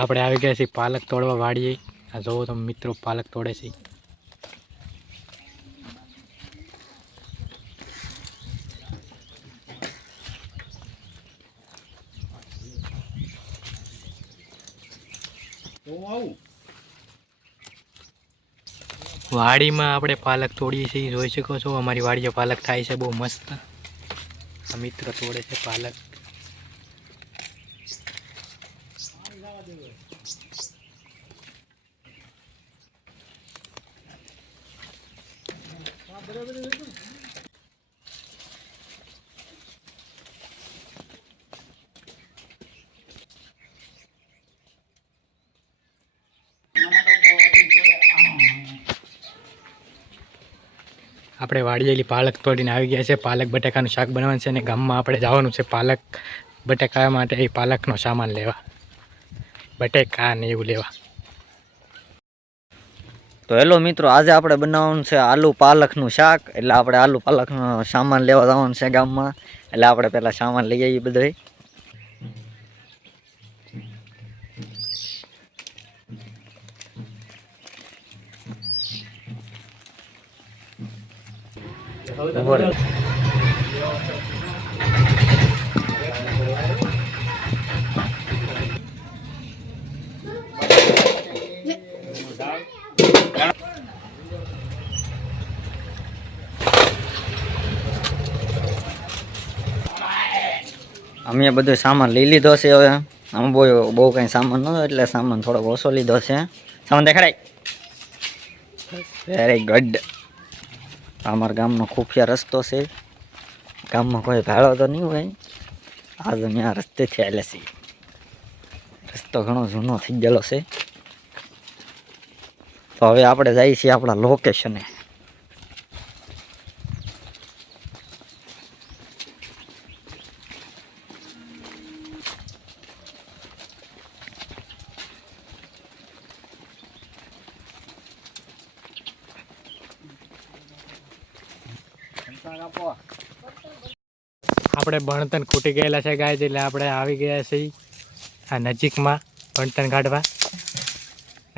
આપણે આવી ગયા છીએ પાલક તોડવા વાળીએ. આ જોવો તમે મિત્રો, પાલક તોડે છે. વાડીમાં આપણે પાલક તોડીએ છીએ, જોઈ શકો છો. અમારી વાડીએ પાલક થાય છે બહુ મસ્ત. આ મિત્ર તોડે છે પાલક. આપણે વાડીએલી પાલક તોડીને આવી ગયા છે. પાલક બટાકાનું શાક બનાવવાનું છે અને ગામમાં આપણે જવાનું છે પાલક બટાકા માટે એ પાલકનો સામાન લેવા, બટાકા ને એવું લેવા. તો હેલો મિત્રો, આજે આપણે બનાવવાનું છે આલુ પાલકનું શાક. એટલે આપણે આલુ પાલકનો સામાન લેવા જવાનું છે ગામમાં. એટલે આપણે પહેલાં સામાન લઈ આવીએ બધો. અમે બધો સામાન લઈ લીધો છે. હવે આમ બહુ કંઈ સામાન નહોતો એટલે સામાન થોડોક ઓછો લીધો છે. સામાન દેખાડાય. Very good. અમારા ગામનો ખુફિયા રસ્તો છે. ગામમાં કોઈ ભાડો તો નહીં હોય. આજ અમે આ રસ્તેથી આવેલા છીએ. રસ્તો ઘણો જૂનો થઈ ગયેલો છે. તો હવે આપણે જઈએ છીએ આપણા લોકેશને. આપણે બણતણ ખૂટી ગયેલા છે ગાય, એટલે આપણે આવી ગયા છીએ આ નજીકમાં બણતણ કાઢવા.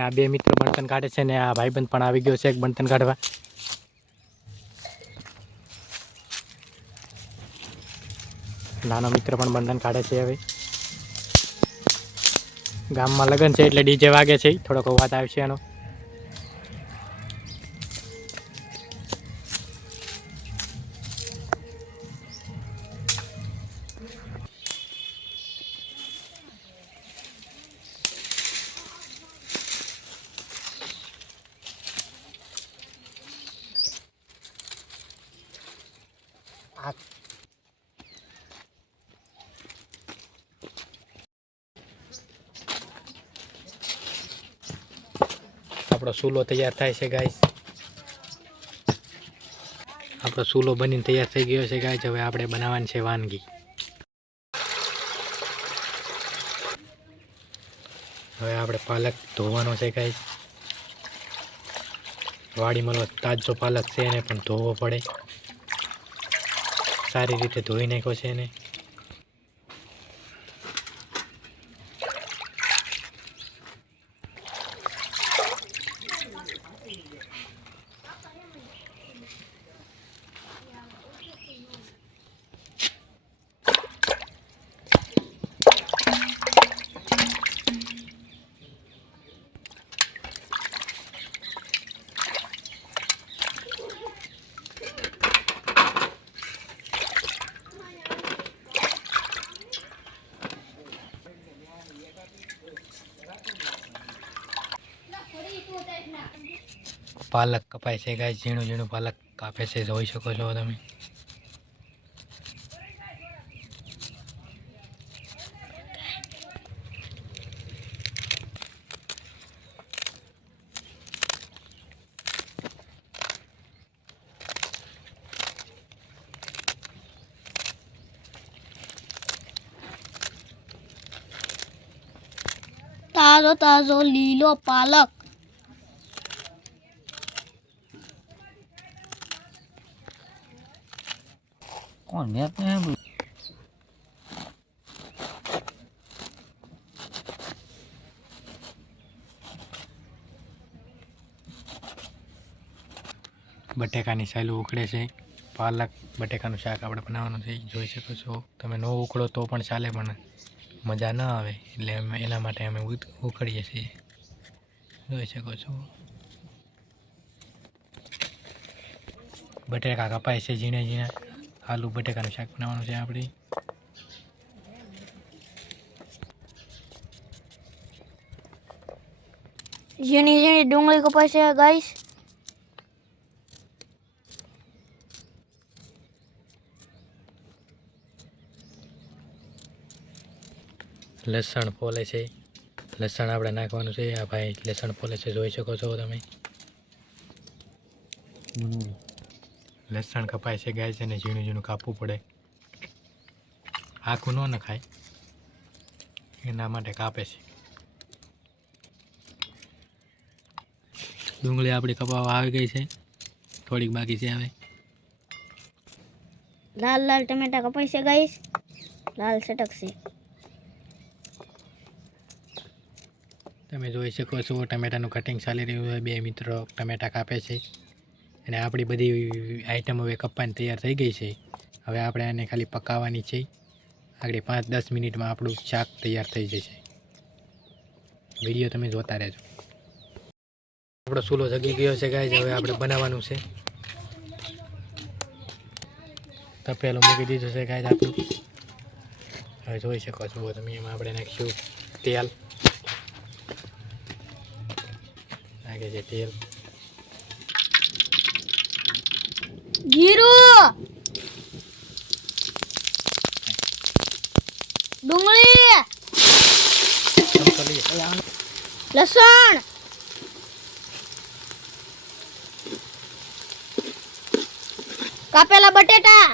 આ બે મિત્રો બણતણ કાઢે છે ને આ ભાઈબંધ પણ આવી ગયો છે એક બણતણ કાઢવા. નાનો મિત્ર પણ બણતણ કાઢે છે. હવે ગામમાં લગ્ન છે એટલે ડીજે વાગે છે, થોડોક અવાજ આવશે એનો. આપણો ચૂલો તૈયાર થાય છે ગાઈસ. આપણો ચૂલો બનીને તૈયાર થઈ ગયો છે ગાઈસ. હવે આપણે બનાવવાની છે વાનગી. હવે આપણે પાલક ધોવાનો છે ગાઈસ. વાડીમાં તાજો પાલક છે એને પણ ધોવો પડે. સારી રીતે ધોઈ નાખ્યો છે એને. પાલક કપાય છે ગાય, ઝીણું ઝીણું પાલક કાપે છે, જોઈ શકો છો તમે. તાજો તાજો લીલો પાલક. કોણ મેં તો બટેકાની સાયલું ઉકળે છે. પાલક બટેકાનું શાક આપણે બનાવવાનું છે. જોઈ શકો છો તમે. ન ઉકળો તો પણ ચાલે, પણ મજા ન આવે એટલે એના માટે અમે ઉકળીએ છીએ. જોઈ શકો છો બટેકા કપાય છે ઝીણા ઝીણા. આલુ બટેકાનું શાક બનાવવાનું છે આપણે. ઝીણી ઝીણી ડુંગળી કપાય છે ગાઈસ. લસણ ફોલે છે. લસણ આપણે નાખવાનું છે. આ ભાઈ લસણ ફોલે છે, જોઈ શકો છો તમે. લસણ કપાય છે ગાય છે ને ઝીણું ઝીણું કાપવું પડે. આખું ન નખાય એના માટે કાપે છે. ડુંગળી આપણી કપાવા આવી ગઈ છે, થોડીક બાકી છે હવે. લાલ લાલ ટમેટા કપાય છે ગાઈસ. લાલ સટક છે. તમે જોઈ શકો છો ટમેટાનું કટિંગ ચાલી રહ્યું છે. બે મિત્રો ટમેટા કાપે છે અને આપણી બધી આઈટમ હવે કપાઈને તૈયાર થઈ ગઈ છે. હવે આપણે આને ખાલી પકાવવાની છે. આગળ 5-10 મિનિટમાં આપણું શાક તૈયાર થઈ જશે. વિડીયો તમે જોતા રહેજો. આપણો ચૂલો જગી ગયો છે ગાઈસ. હવે આપણે બનાવવાનું છે. તપેલું મૂકી દીધું છે ગાઈસ આપણું. હવે જોઈ શકો છો તમે. એમાં આપણે નાખીશું તેલ. નાખે છે તેલ. જીરું, ડુંગળી, લસણ, કાપેલા બટેટા,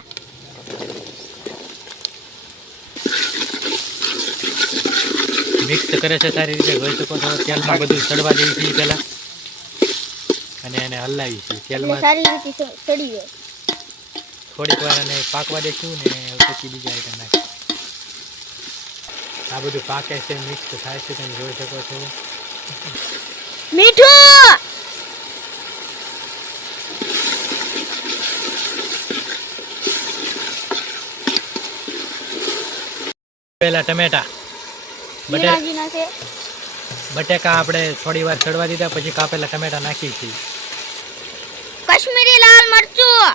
મિક્સ કરે છે સારી રીતે. જોઈ શકો છો તેલમાં બધું ચડવા દેવી છે પહેલાં અને એને હલાવી છે એટલે તેલમાં. સારી રીતે ચડી જાય. થોડીક વાર એને પાકવા દઈશું ને પછી બીજી આઈટમ નાખીશું. આ બધું પાકે છે, મિક્સ થાય છે, તમે જોઈ શકો છો. મીઠું, પહેલા ટમેટા ઝીણા ઝીણા છે. બટેકા આપણે થોડી વાર ચડવા દીધા, પછી કાપેલા ટમેટા નાખી છીએ. કશ્મીરી લાલ મરચું,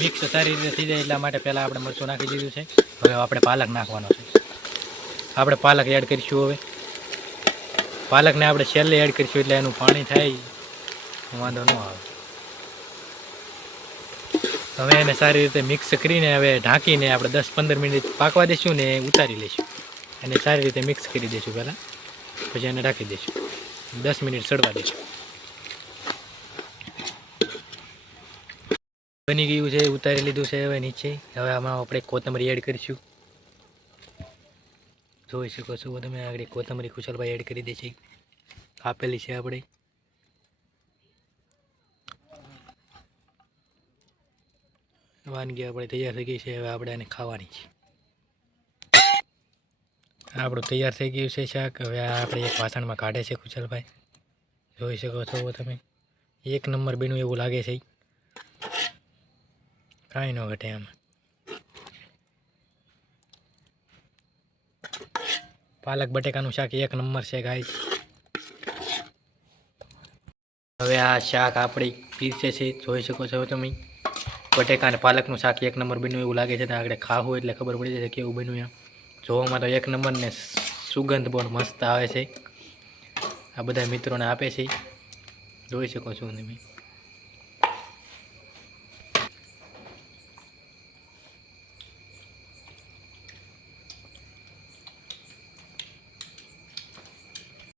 મિક્સ સારી રીતે થઈ જાય એટલા માટે પહેલાં આપણે મરચું નાખી દીધું છે. હવે આપણે પાલક નાખવાનો છે. આપણે પાલક એડ કરીશું. હવે પાલકને આપણે છેલ્લે એડ કરીશું એટલે એનું પાણી થાય, વાંધો ન આવે. હવે એને સારી રીતે મિક્સ કરીને હવે ઢાંકીને આપણે 10-15 મિનિટ પાકવા દઈશું ને ઉતારી લઈશું. એને સારી રીતે મિક્સ કરી દઈશું પહેલાં, પછી એને ઢાંકી દઈશું. 10 મિનિટ સડવા દઈશું. બની ગયું છે, ઉતારી લીધું છે હવે નીચે. હવે આમાં આપણે કોથમરી એડ કરીશું. જોઈ શકો છો તમે. આગળ કોથમરી કુશલભાઈ એડ કરી દે છે, કાપેલી છે આપણે. વાનગી આપણે તૈયાર થઈ ગઈ છે. હવે આપણે આને ખાવાની છે. આપણું તૈયાર થઈ ગયું છે શાક. હવે આ આપણે એક વાસણમાં કાઢે છે કુશલભાઈ. જોઈ શકો છો તમે. એક નંબર બન્યું એવું લાગે છે. કાંઈ ન ઘટે આમાં. પાલક બટેકાનું શાક એક નંબર છે ગાઈસ. હવે આ શાક આપણી પીરસે છે, જોઈ શકો છો તમે. બટેકા અને પાલકનું શાક એક નંબર બન્યું એવું લાગે છે. તો આગળ ખાવું એટલે ખબર પડી જશે કેવું બન્યું એમ. જોવામાં તો એક નંબર ને સુગંધ પણ મસ્ત આવે છે. આ બધા મિત્રોને આપે છે, જોઈ શકો છો તમે.